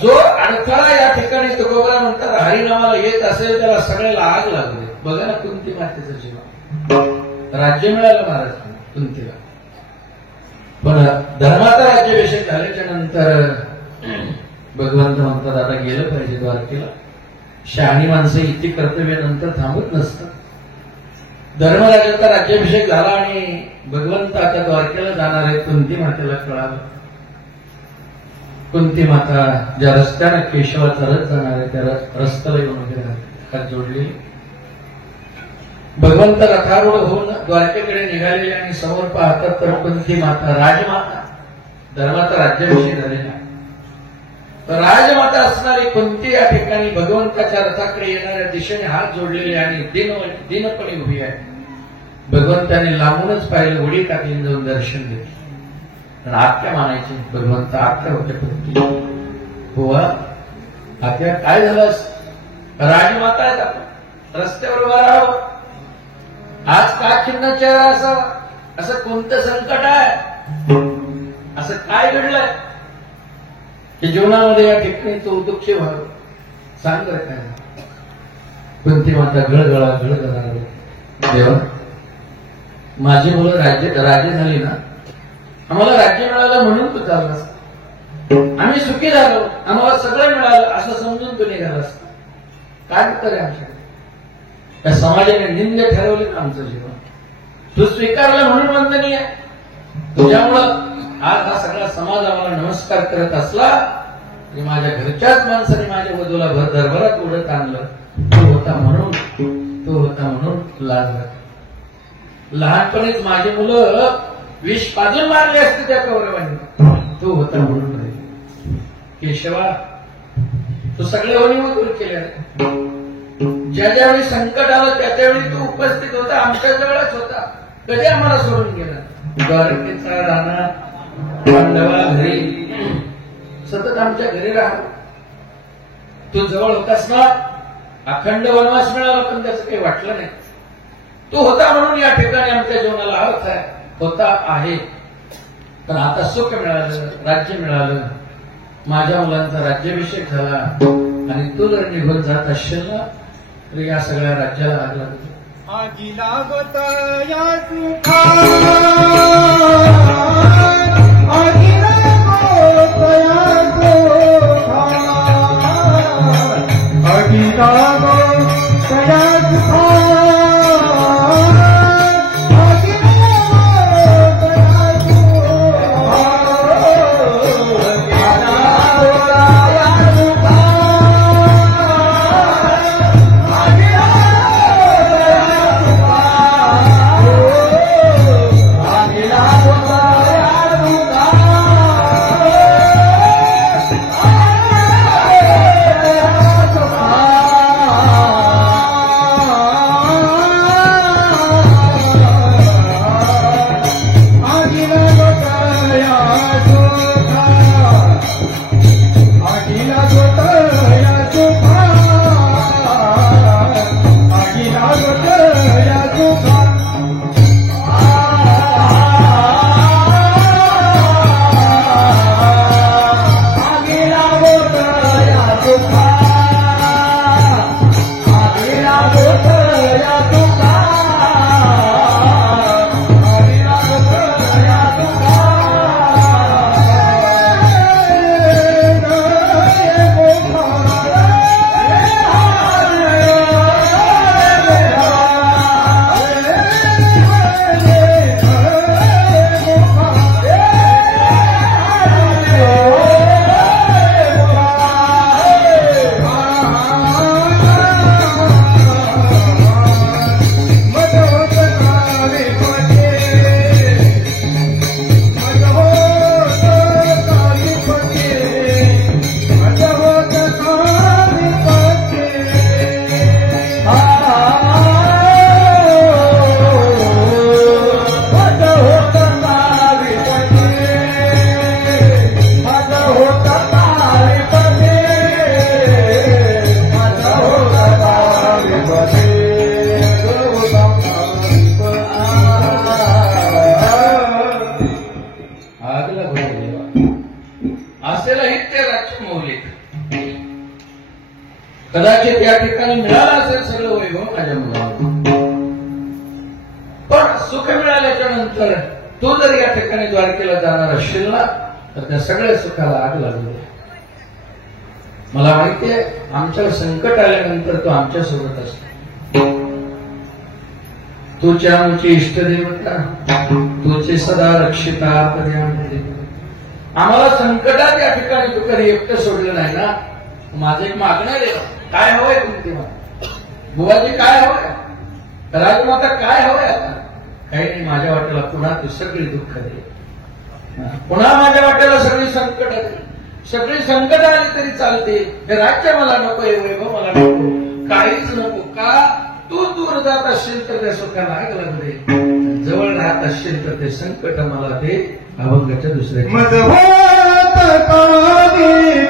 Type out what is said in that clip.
जो अडथळा या ठिकाणी तुकोबरा म्हणतात हरिनामाला येत असेल त्याला सगळ्याला आग लागू दे. बघा ना कुंती मातेचं जीवन, राज्य मिळालं महाराज कुंतीला, पण धर्माचा राज्याभिषेक झाल्याच्या नंतर भगवंत म्हणतात आता गेलं पाहिजे द्वारकेला. शहाणी माणसं इतकी कर्तव्यानंतर थांबत नसतात. धर्मराजाचा राज्याभिषेक झाला आणि भगवंत आता द्वारकेला जाणार आहे. कुंती मातेला कळालं. कुंती माता ज्या रस्त्यानं केशवाचा रथ जाणार आहे त्या रस्त्याला येऊन वगैरे जोडलेली. भगवंत रथारूढ होऊन द्वारकेकडे निघालेले आणि समोर पाहतात तर कुंती माता राजमाता, धर्माचा राज्याभिषेक झालेला राजमाता असणारी कुंती या ठिकाणी भगवंताच्या रथाकडे येणाऱ्या दिशेने हात जोडलेले आणि दिनपणे उभी आहे. भगवंताने लांबूनच पाहिलं, उडी टाकली, जाऊन दर्शन घेतलं. आणि आत्या मानायची भगवंत आत्या होते कुंती. बुवा आत्या काय झालं? राजमाता आहेत आपण, रस्त्यावर उभा राहावं. आज का चिन्ह चेहरा असावा? असं कोणतं संकट आहे? असं काय घडलंय की जीवनामध्ये या ठिकाणी तो दुःखी व्हावं? सांग बरं काय. कुंती माता गळगळा देवा, माझी मुलं राजे झाली ना, आम्हाला राज्य मिळालं म्हणून तू चाललास, आम्ही सुखी झालो, आम्हाला सगळं मिळालं असं समजून तू निघालास. काय उत्तर आहे आमच्याकडे? त्या समाजाने निंद ठरवले ना आमचं जीवन, तू स्वीकारलं म्हणून वंदनीय आहे. तुझ्यामुळं आज हा सगळा समाज आम्हाला नमस्कार करत असला की माझ्या घरच्याच माणसाने माझ्या वधूला दरभरात उडत आणलं. तो होता म्हणून लाजला. लहानपणीच माझी मुलं विष पाजून मारले असते त्या कौरवांनी, तो होता म्हणून राहील. केशवा तू सगळे उणीव दूर केले. ज्या ज्यावेळी संकट आलं त्या त्यावेळी तू उपस्थित होता, आमच्या जवळच होता. कधी आम्हाला सोडून गेला? द्वारकेचा राणा पांडवा घरी सतत आमच्या घरी राहा. तू जवळ होतास ना, अखंड वनवास मिळाला पण त्याचं काही वाटलं नाही. तू होता म्हणून या ठिकाणी आमच्या जीवनाला अर्थ आहे, होता आहे. पण आता सुख मिळालं, राज्य मिळालं, माझ्या मुलांचा राज्याभिषेक झाला आणि तू जर निघून जात असशील ना तर या सगळ्या राज्याला आग लागतो. आगी लागत या सुखा, आगी लागत या सुखा, आगी लागत या सुखा, आगी लागत या सुखा, असेलही ते राज्य मौलिक कदाचित या ठिकाणी मिळालं असेल सगळं वैभव माझ्या मुलाला, पण सुख मिळाल्याच्या नंतर तू जर या ठिकाणी द्वारकेला जाणार असशील ना तर त्या सगळ्या सुखाला आग लागली. मला माहितीये आमच्यावर संकट आल्यानंतर तो आमच्या सोबत असतो. तुझ्या आमची इष्टदेवता, तुझे सदा रक्षिता पर्यामध्ये. आम्हाला संकटात या ठिकाणी तू कधी एकटं सोडलं नाही ना. माझं एक मागणं आहे, काय हवंय तुम्ही तेव्हा बुवाजी, काय हवंय राजमाता, काय हवंय आता? काही नाही, माझ्या वाट्याला पुन्हा ती सगळी दुःख दे, पुन्हा माझ्या वाट्याला सगळी संकट आली, सगळी संकट आली तरी चालते, हे राज्य मला नको, हे वैभव मला नको, काहीच नको. का? तू दूर जात असशील तर त्या सुखाला आग लागले, जवळ राहत असशील तर ते संकट मला ते अभंगाच्या दुसऱ्या मधवात काळी